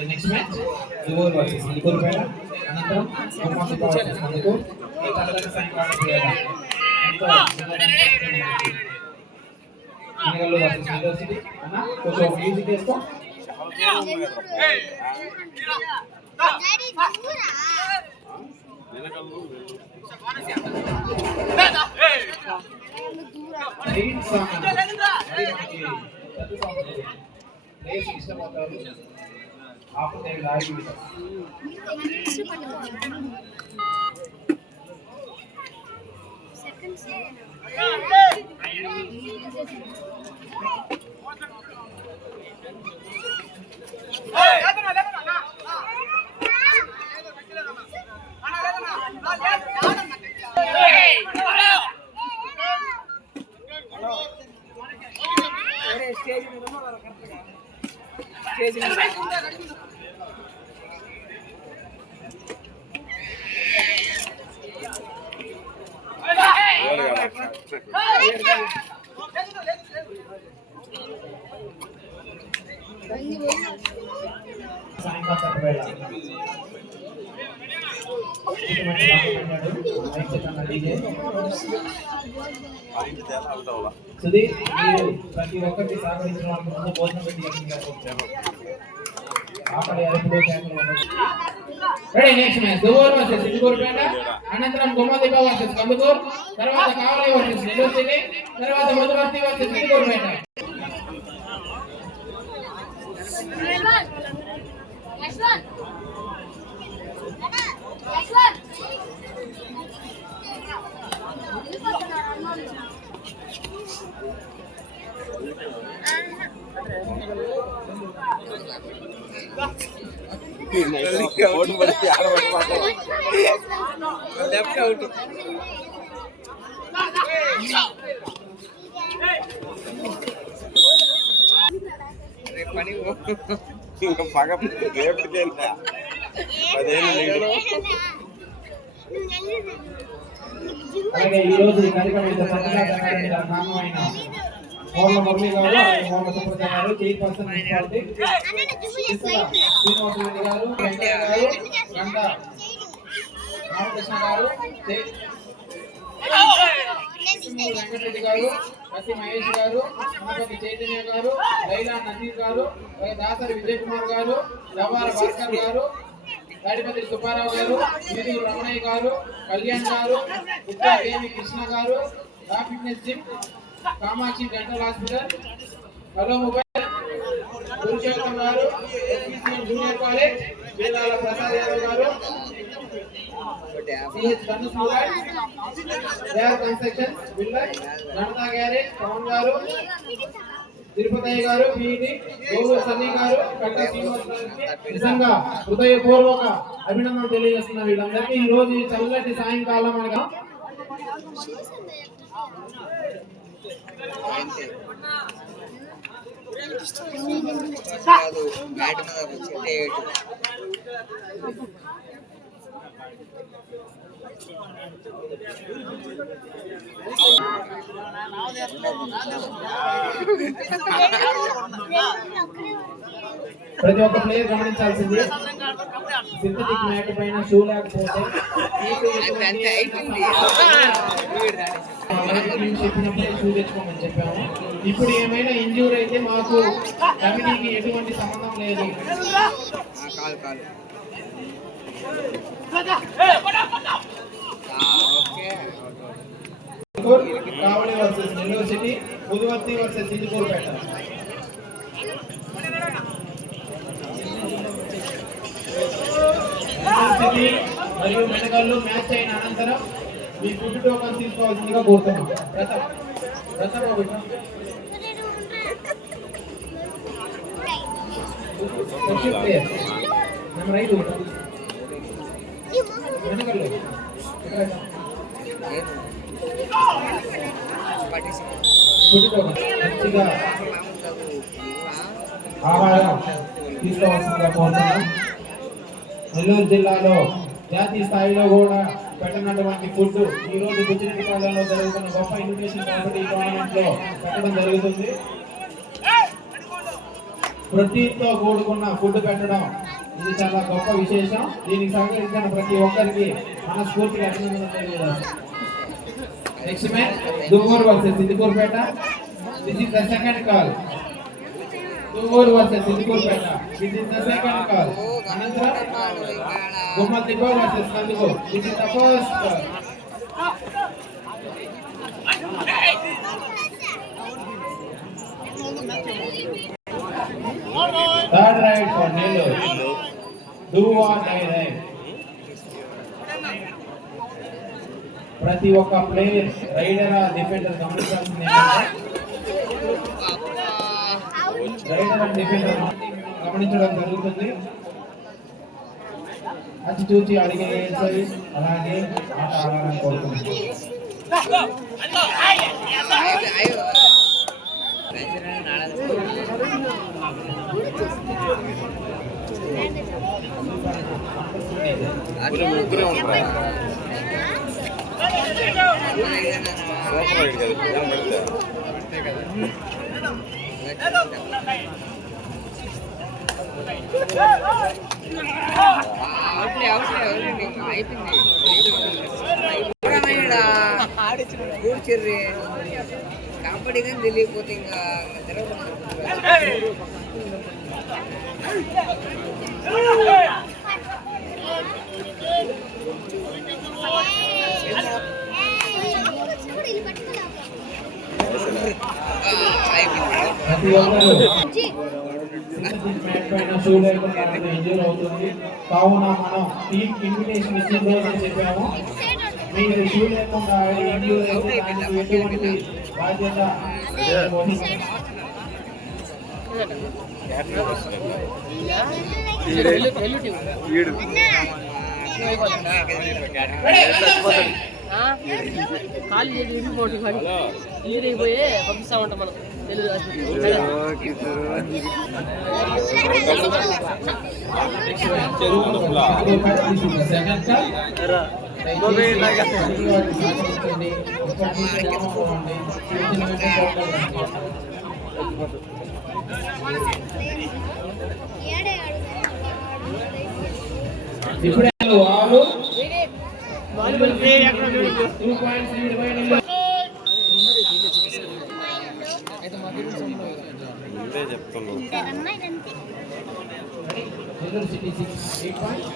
Next match your versus నికోల్పేట అనంతరం కొమ్మాసి versus నందుకు ఈ తరగతి సాయంకాలం క్రీడ నిగల్లు వర్సెస్ యూనివర్సిటీ అన్న కొంచెం మ్యూజిక్ చేసుకో ఇష్టపడతారు ఆపదే లాగి సుధీర్ మీరు ప్రతి ఒక్కరికి సహకరించిన వాళ్ళకి ముందు భోజనం పెట్టి next match Duvvuru versus Indukurupeta అనంతరం గుమ్మదిబ్బ వర్సెస్ కందుకూరు తర్వాత కావలి వర్సెస్ నెల్లూరు సిటీ తర్వాత మధువర్తి వర్సెస్ ఇందుకూరుపేట ఇంకా పగ అలాగే ఈ రోజు ఈ కార్యక్రమం మోహన మురళి గారు మోహన సుప్రజ గారు చైర్పర్సన్ శ్రీనివాసరెడ్డి గారు గంట రామకృష్ణ గారు వెంకటరెడ్డి గారు కసి మహేష్ గారు గణపతి చైతన్య గారు లైలా నజీర్ గారు దాసరి విజయ్ కుమార్ గారు లవార భాస్కర్ గారు గాడిపతి సుబ్బారావు గారు మిదుగు రమణయ్య గారు కళ్యాణ్ గారు ఉత్తరదేవి కృష్ణ గారు రా fitness gym Kamakshi dental hospital hello mobile Purushottam garu junior college Velala Prasad Yadav garu CH Dhanush mobile construction builder Janata garage Pavan garu Tirupati గారు పీఈటీ గోవూరు సన్నీ గారు కట్ట శ్రీనివాస్ గారికి నిజంగా హృదయపూర్వక అభినందనలు తెలియజేస్తున్న వీళ్ళందరికీ ఈ రోజు చల్లటి సాయంకాలం అనగా ప్రతి ఒక్క ప్లేయర్ గమనించాల్సింది సింథటిక్ మ్యాట్ పైన షూ లేకపోతే చెప్పినప్పుడే షూ తెచ్చుకోమని చెప్పాము. ఇప్పుడు ఏమైనా ఇంజ్యూర్ అయితే మాకు కమిటీకి ఎటువంటి సంబంధం లేదు. Kavali versus Nellore city, Puduvarthi versus Indukurupeta. City మరియు మెనగల్లు మ్యాచ్ అయిన అనంతరం మీ ఫుడ్ టోకన్ తీసుకోవాల్సిందిగా కోరుతున్నాం. రైతు మెనగల్లు మంచిగా ఆహారం తీసుకోవాల్సిందిగా కోరుతున్నాం. నెల్లూరు జిల్లాలో జాతీయ స్థాయిలో కూడా పెట్టినటువంటి ఫుడ్ ఈ రోజు బుచ్చిరెడ్డిపాలెంలో జరుగుతున్న గొప్ప ఇన్విటేషన్ కాబట్టి టోర్నమెంట్ లో పెట్టడం జరుగుతుంది. ప్రోటీన్తో కూడుకున్న ఫుడ్ పెట్టడం ఇది చాలా గొప్ప విశేషం. దీనికి సహకరించిన ప్రతి ఒక్కరికి మనస్ఫూర్తిగా అభినందనలు తెలియజేస్తాం. Next match Duvvuru versus Sindikurupeta. This is the second call. Duvvuru versus Sindikurupeta. This is the second call. అనంతరం Gummathigo versus Kandukuru. This is the first call. Third right for Nellore. Do or die right. ప్రతి ఒక్క ప్లేయర్ రైడర్ డిఫెండర్ గమనించాల్సింది rider and defender గమనించడం జరుగుతుంది. అది చూసి అడిగే అలాగే ఆట ఆడాలని కోరుకుంటున్నాను. ముగ్గురే ఉంటారు. కూర్చుర్రి కాబట్టి కానీ తెలియకపోతే ఇంకా ఇంజూర్ అవుతుంది. కావున మనం టీమ్ ఇన్విటేషన్ ఇచ్చిన రోజు చెప్పాము, మీరు షూ లేకుండా ఇంజూర్ అయితే దానికి ఎటువంటి బాధ్యత ఖాళీ చేసి వెళ్ళిపోటీ ఇంజరీ అయిపోయి పంపిస్తా ఉంటాం మనం తెలుగు ఇప్పుడే 6 volleyball player 2 points lead by Nellore. ముందే చెప్తున్నాను. Nellore city 8 points,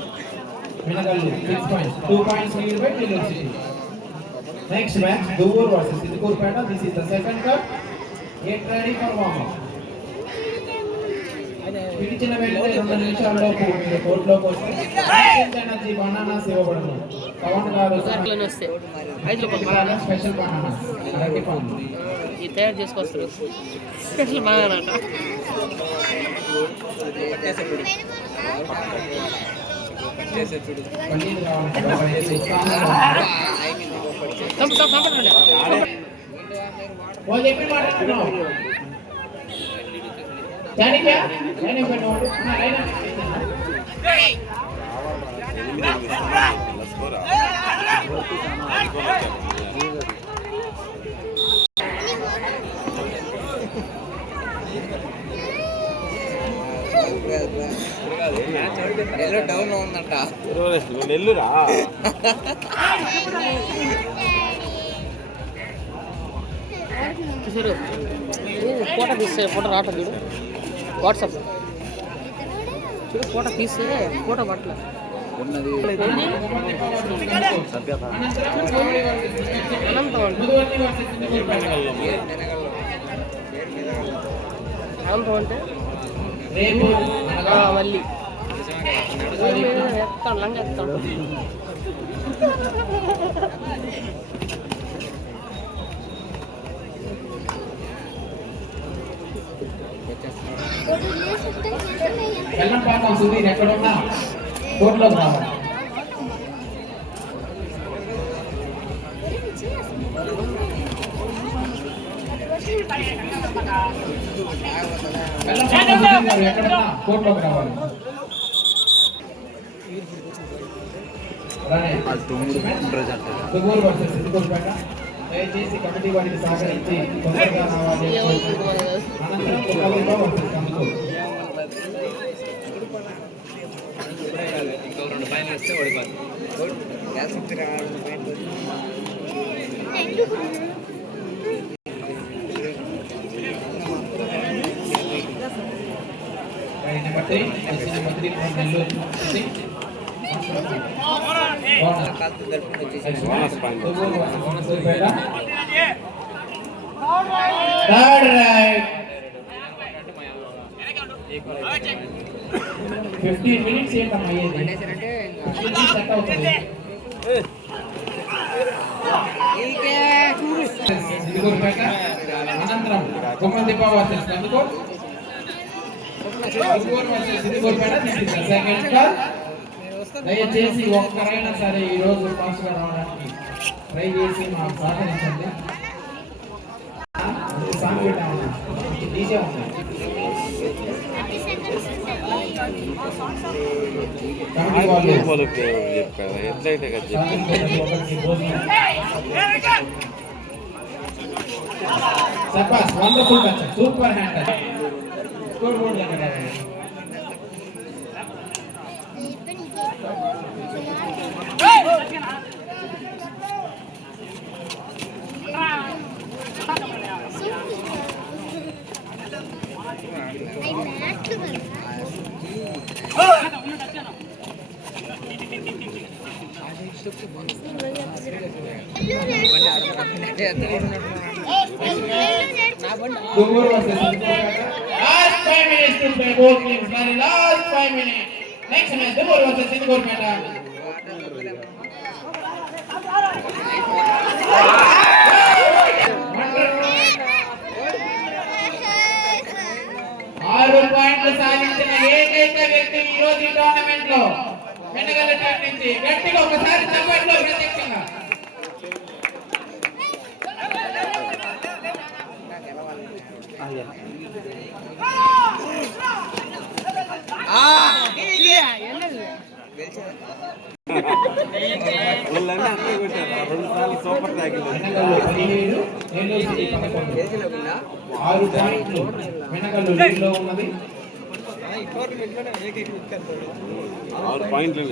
Minagallu 6 points, 2 points lead by Nellore city. Next match Duvvuru versus Sindikurupeta. This is the second cut. Get ready for warm up. పిలిచిన వెంటనే 2 నిమిషాల్లోపు మీరు కోర్టులోకి వస్తే ఎనర్జీ బనానాస్ ఇవ్వబడును. పవన్ గారు వస్తే 5 రూపాయలు స్పెషల్ బనానాస్ అరటి పండు ఇది తయారు చేసుకొస్తారు. స్పెషల్ బనానా పన్నీర్ కావాలి. वो देखने मार रहा हूं जाने क्या मैंने बनो ना लेना డౌన్ లో ఉందంట. నెల్లూరా చూసారు ఫోటో తీస్తే ఫోటో రావట్లేదు చూడు వాట్సాప్ చూడు ఫోటో తీస్తే ఫోటో పట్టలేదు అనంతం అనంతం అంటే మళ్ళీ ఎత్తాడు లంగ ఎత్తాడు వెల్లం పాకం సుధీర్ ఎక్కడున్నా కోర్టులోకి రావాలి. వెల్లం పాకం సుధీర్ గారు ఎక్కడున్నా కోర్టులోకి రావాలి. దువ్వూరు వర్సెస్ సిద్దిపేట. దయచేసి కమిటీ వారికి సహకరించి తొందరగా రావాలి. అనంతరం Tummaladeepa versus Kandukuru. Number 3 number 3 Nellore. Bonus point. Third right 15 minutes ఏంటమ్మా అయ్యేది? అంటే 15 సెట్ అవుతుంది. సిద్దిపేట అనంతరం Tummaladeepa versus Kandukuru. Duvvuru versus Siddipet. Second call. దయచేసి ఒక్కరైనా సరే ఈ రోజు పాస్గా రావడానికి ట్రై చేసి మాకు సహకరించండి. సాంగ్ పెట్టాము, డీజే ఉంది. కమిటీ వాళ్ళు చెప్పారు ఎట్లయితే కదా చెప్పారు. Surpass wonderful touch, super hand touch. Scoreboard దగ్గర Duvvuru versus Siddipet. Last 5 minutes to play both teams. Very last 5 minutes. Next match Duvvuru versus Siddipeta. ఆరు పాయింట్లు సాధించిన ఏకైక వ్యక్తి ఈ రోజు ఈ టోర్నమెంట్ లో వెనగల టీం నుంచి గట్టిగా ఒకసారి చప్పట్లు ప్రత్యక్షంగా. వాళ్ళన్నీ అన్నీ కొట్టారు. 2 సార్లు సూపర్ తాకింది. వెనగల్లు 17, నెల్లూరు సిటీ 11. 6 పాయింట్లు వెనగల్లు లీడ్లో ఉన్నది. 6 పాయింట్లు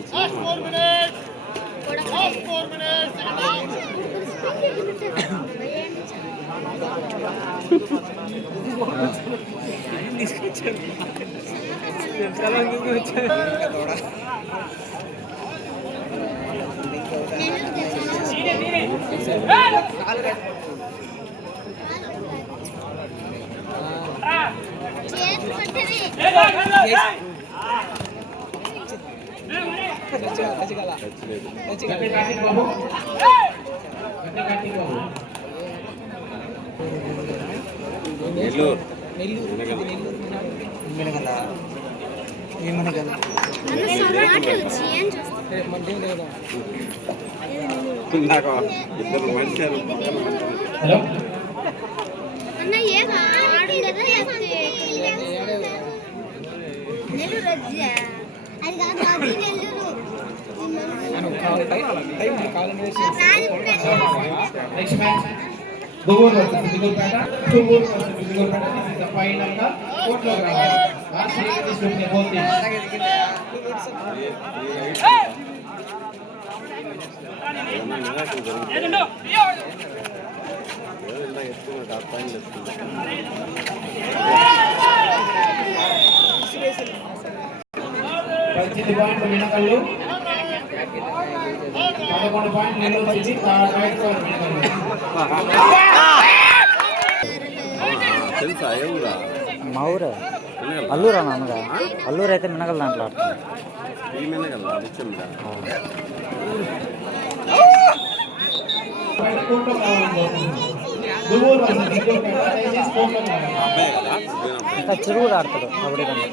నెల్లూరు నాకు ఇద్దరు మనిషారు. Hello next match Duvvuru versus Siddipet. Duvvuru versus Siddipet. This is the final గా కోర్టులో రావాలి. లాస్ట్ వీక్ తీసుకుంటే పోతే పరిస్థితి పాయింట్లు వెనకళ్ళు 11 పాయింట్లు నెల్లూరు సిటీ. తెలుసా ఎవరా? మా ఊరే అల్లూరు అన్నగా. అల్లూరు అయితే మినగల దాంట్లో ఆడుతుంది. ఈ మినగల నిత్యంగా ఇంకా చిరుగుడు ఆడతాడు కబడ్డీ కన్నా.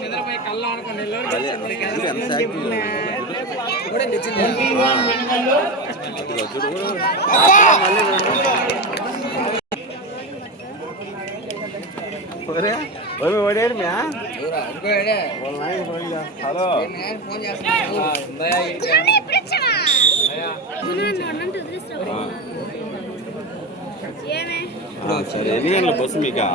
ఓడేడు మ్యా ఎవరు అనుకోయాడే వాళ్ళ నాయన ఫోన్ చేస్తా. హలో నేను ఫోన్ చేస్తాను సరే ఎన్ని గంటల బస్సు మీకు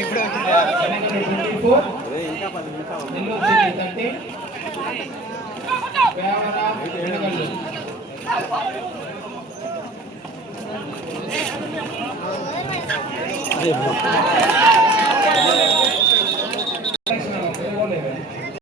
ఇప్పుడు ఇంకా 10 నిమిషాలు నెల్లూరు సిటీ 30 పేవర వెనుగల్లు అదే